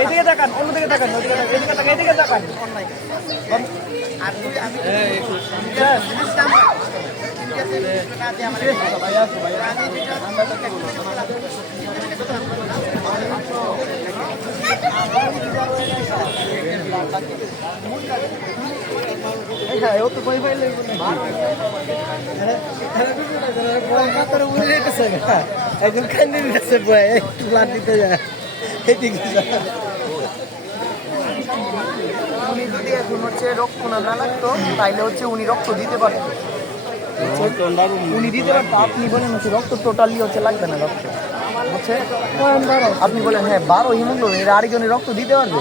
এইদিকে তাকান, অন্যদিকে তাকান, ওইদিকে তাকান, এদিকে তাকান, এদিকে তাকান। একজন কান্দে দিতেছে একটু ব্লাড দিতে যায় এদিকে উনি যদি এখন হচ্ছে রক্ত না লাগতো তাইলে হচ্ছে উনি রক্ত দিতে পারতেন, উনি দিতে পারতো। আপনি বলেন হচ্ছে রক্ত টোটালি হচ্ছে লাগবে না রক্ত হচ্ছে, আপনি বলেন হ্যাঁ 12 হিমোগ্লোবিন, এর আরেকজনের রক্ত দিতে পারবে।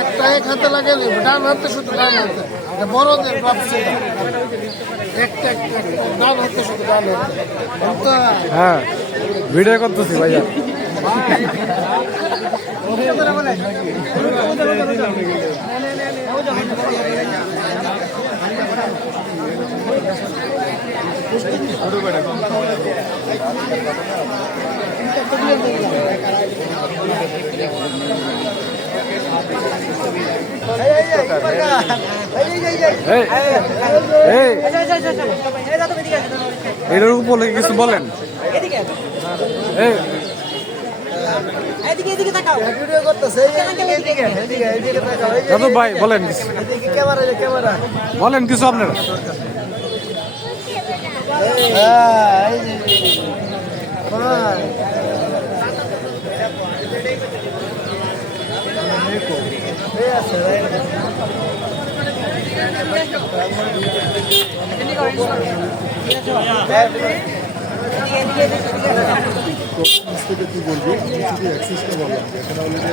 একটা এক হাতে লাগে ডান হাতে, শুধু ডান হাতে বড়দের একটা ডান হাতে, শুধু ডান হাতে। হ্যাঁ ভিডিও করতেছি ভাইয়া। এটার উপরে কিছু বলেন। দাদু ভাই বলেন কিছু, বলেন কিছু আপনারা। কি বলবি অ্যাক্সেসটা বলো, এখানে অলরেডি